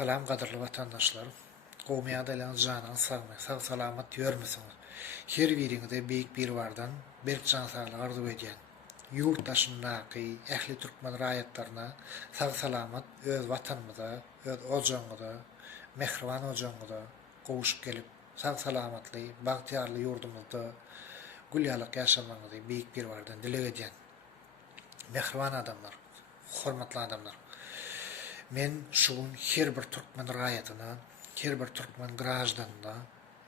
Salam gaderly watandaşlar. Gowmýa elen janyň sag salamat ýörmesiňiz. Her biriňizde beýik bir bardan berk jan saglyk arzu edýän. Ýurtdaşyndaky ähli türkmen raýatlaryna sag salamat öz watanymyza, öz ojaňyza, mehriban ojaňyza gowuşup gelip sag salamatly, bagtýarly ýurdumyzda gülýalyk ýaşamagyny beýik bir bardan dilek edýän. Mehriban adamlar, hormatly adamlar. Men şuň her bir türkmen raýatyna, her bir türkmen grajdanına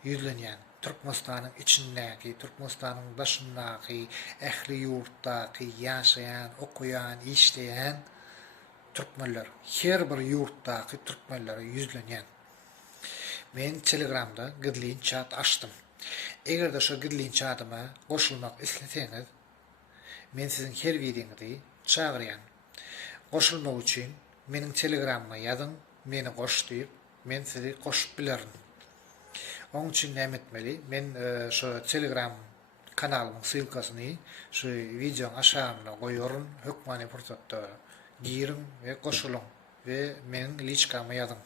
ýüzlenýän Türkmenistanyň içindäki, Türkmenistanyň başyndaky, ähli ýurtdaky ýaşaýan, okuýan, işleýän türkmenler, her bir ýurtdaky türkmenlere ýüzlenýän. Men Telegramda gidliň chat açdym. Egerde şo gidliň chatyma goşulmak isleseňiz, men siziň her biriňizi çagyrýan. Goşulmak üçin meniň Telegramma ýazyň, meni goş diýip, men sizi goşup bilerim. Onun için näme etmeli? Men şu Telegram kanalynyň sylkasyny şu videoň aşağına goýaryn, hökmany pursatda girin we goşulun we meniň liçkama ýazyň.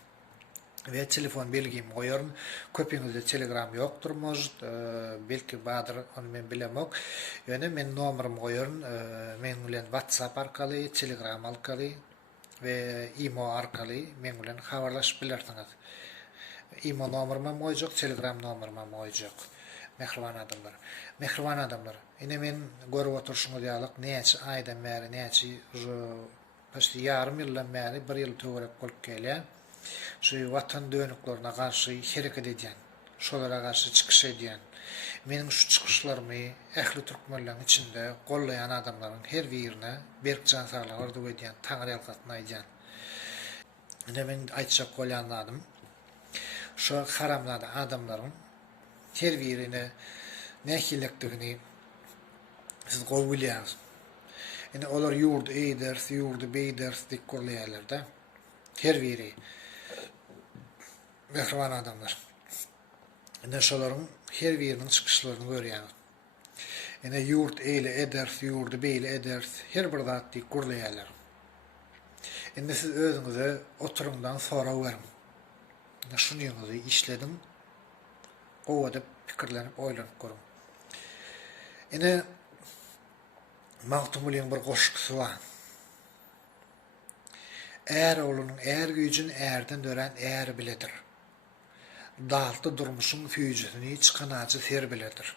We telefon belgimi goýaryn. Köpüňizde Telegram ýokdur может, belki badyr, onu men bilemok. Ýöne men nomerymy goýaryn, men bilen WhatsApp arkaly, Telegram arkaly we imo arkaly men bilen habarlaşyp bilersiňiz. Imo nomeryma goýjak, Telegram nomeryma goýjak. Mehriban adamlar. Ine men görüp oturşuňyz ýalyk näçe aýdan bäri, näçe başy ýarym ýyldan bäri, bir ýyl töwerek bolup gelýär. Şu watan dönüklerine karşı hareket edýän, şolara karşı çykyş edýän. Meniň şu çykyşlarymı ähli türkmenleriň içinde gollaýan adamlaryň her birine berkjan saglyk arzu edýän, taňry ýalkatyny aýdýan. Ine men aýtjak bolýanlarym, şu haramlada adamlaryň her birine nähilekdigini siz gowy bilýäňiz. Ine olar ýurdu eýders, ýurdu beýders diýip gorlaýarlar da. Her biri mehriban adamlar. Ine şolaryň her biriniň çykyşlaryny görýäňiz. Ine ýurt eýle eders, ýurdu beýle eders, her bir zat diýip gurlaýarlar. Ine siz özüňize oturumdan sonra werin. Ine şunu ýyňyzy işledim, gowada pikirlenip oýlanyp görün. Ine Magtumulyň bir goşgusy bar. Eğer oğlunun eğer gücün eğerden dören eğer biledir. Daltı durmuşun füyücüsünü çıkanacı ser biledir.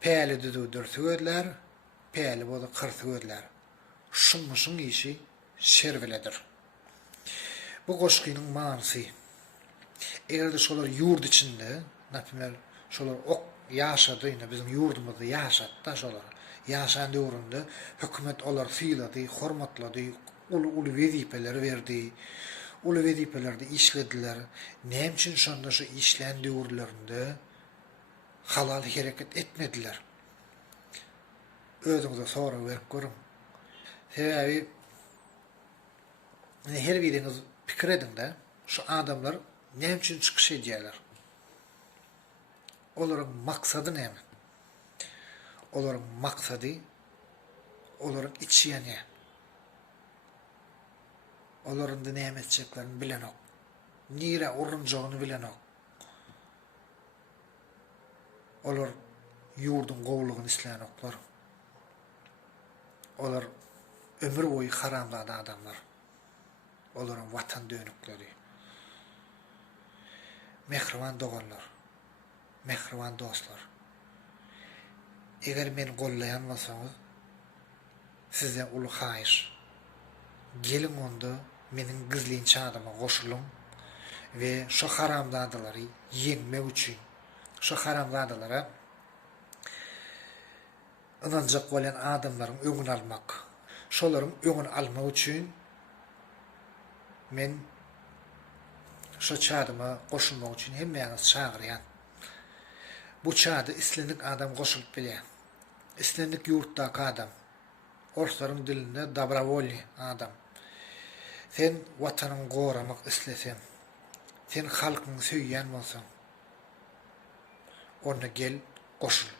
Peyli düdüdür sögödler, peyli bodu kır sögödler. Şunmuşun işi şer biledir. Bu koşkuyunun manası. Eğer de şolar yurt içinde, napimel şolar ok yaşadı, yine bizim yurdumuzda yaşattı şolar. Yaşandı uğrunda hükümet olar filadı, hormatladı, ulu vezipeleri verdi. Ulu vezipeleri işlediler. Näme üçin şonda şu işlendi uğurlarında halal hareket etmediler. Özüňize sonra verip görün. Sebebi her biriňiz pikir edin de şu adamlar näme üçin çykyş edýärler? Olaryň maksady näme? Olaryň maksady olaryň içýäni. Olaryň da näme etjeklerini bilenok. Nire urunjagyny bilenok. Olar ýurdun gowlugyny isleýänoklar. Olar ömür boyu haramlada adamlar. Olaryň watan dönükleri. Mehriban doganlar. Mehriban dostlar. Eger men gollaýan bolsaňyz, size ulu haýyş. Gelin onda meniň gizliň çadyma goşulun we şu haramzadalary ýeňmek üçin, şu haramzadalara ynanjak bolan adamlaryň öňüni almak, şolaryň öňüni almak üçin men şu çadyma goşulmak üçin hemmeňiz çagyrýan. Bu çady islendik adam goşulyp bilýär. Islendik ýurtdaky adam. Orslaryň dilinde добровольный adam. Sen watanyň goramak islesen, sen halkyňy söýýän bolsaň, onda gel goşul.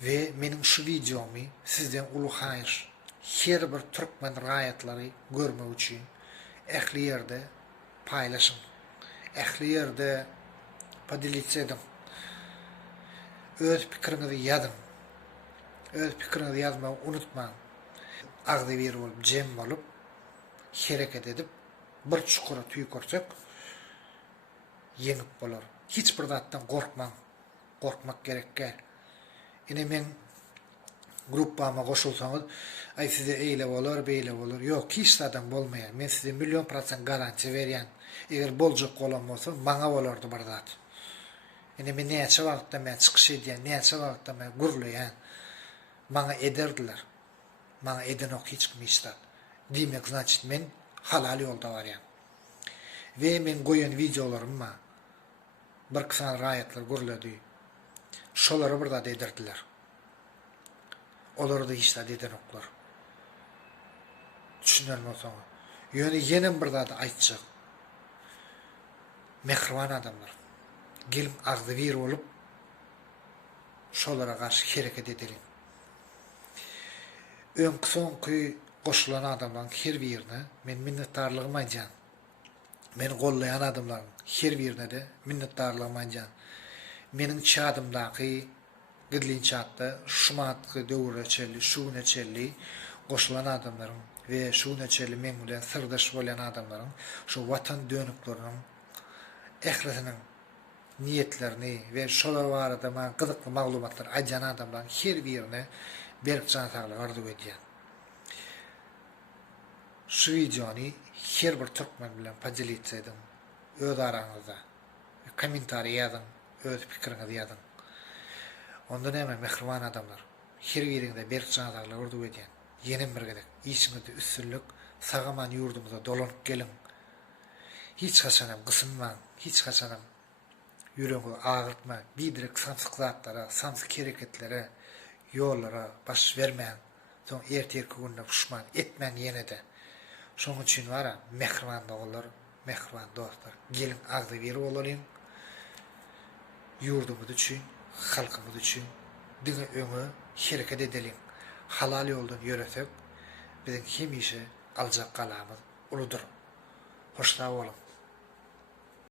We meniň şu videomy sizden ulu haýyş, her bir türkmen raýatlary görmek üçin Ähli ýerde paýlaşyň. Ähli ýerde padilitse edin. Öz pikiriňizi ýazyň. Öz pikiriňizi ýazmagy unutmaň. Agdy bir bolup, jem bolup, hereket edip, bir çukura tüýkersek, ýeňip bolar. Hiç bir zatdan gorkmaň. Gorkmak gerek gäl. Ine men gruppama goşulsaňyz, ay size eýle bolar, beýle bolar. Ýok, hiç adam bolmaýar. Men size 10000% garanti berýän. Eger boljak bolan bolsa, maňa bolardy bir zat. Ine men näçe wagtda men çykyş edýän, näçe wagtda men gurlaýan. Maňa ederdiler. Maňa edenok hiç kim istat. Diýmek значит men halal ýolda barýan. Ve men goýan videolarymma bir kısan raýatlar gurlady. Şolary bir zat ederdiler. Olary da hiç zat edenoklar. Düşünýärmi soň? Ýöne ýenem bir zat aýtjak. Mehriban adamlar. Gelin agdy bir bolup şolara garşy hereket edelim. Öňkü soňky goşulan adamlaryň her birine men minnetdarlygymy aýdýan. Meni gollayan adamlaryň her birine de minnetdarlygym aýdýan. Meniň çadymdaky gidlin çatda şumatky döwre çelli, şuňa çelli goşulan adamlaryň we şuňa çelli men bilen sirdaş bolan adamlaryň şu watan dönükleriniň ählisiniň niyetlerini ve şolar barada man gyzykly maglumatlar aýdýan adamlaryň her birine berkcan saglyk arzuw edýän. Şu videony her bir türkmen bilen paylaşy edin. Öz araňyzda kommentariýa ýazyň, öz pikiriňizi ýazyň. Onda näme mehriban adamlar her birinde berkcan saglyk arzuw edýän. Ýenem bir gedek işimizi üstünlük sagaman ýurdumyza dolanyp gelin. Hiç haçanam gysynmaň, hiç haçanam ýüregiňi agyrtma, bidirek samsyk zatlara, samsyk hereketlere, ýollara baş bermeň. Soň erterki günde puşman etmeň ýene-de. Şoň üçin wara mehriban doglar, mehriban dostlar, gelin agdy bir bolalım. Ýurdumyz üçin, halkymyz üçin diňe öňe hereket edelim. Halal ýoldan ýöresek, biziň hemişe aljak galamyz uludur. Hoşda bolun.